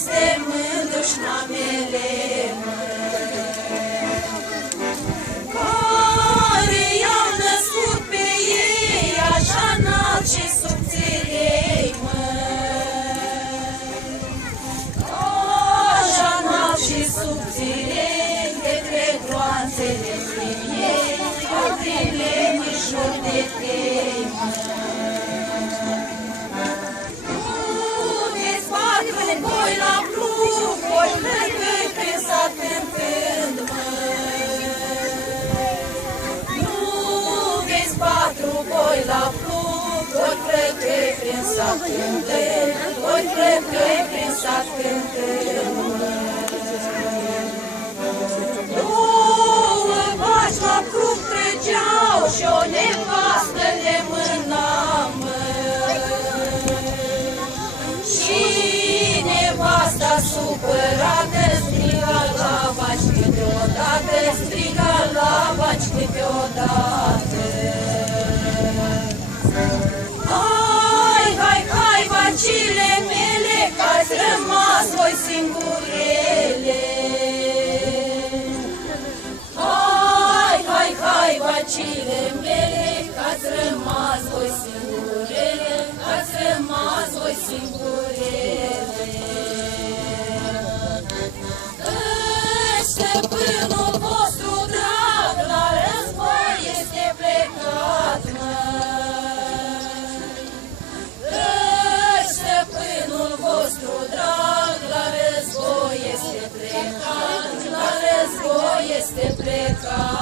este mândușna mele, Care i-au născut pe ei, așa înalt și subțirei, mă. Așa înalt și subțirei, de pe gloanțele prin ei, Au prin ei în. Prin sat cântând, voi plăcăi prin sat cântând, Două vaci la plug treceau și o nevastă le mâna, Și nevasta supărată striga la vaci câteodată, striga la vaci câteodată. Rămas voi singurele. Hai, hai, hai, vacile mele, că ați rămas voi singurele, că ați rămas voi singurele. Stăpânul se pleca.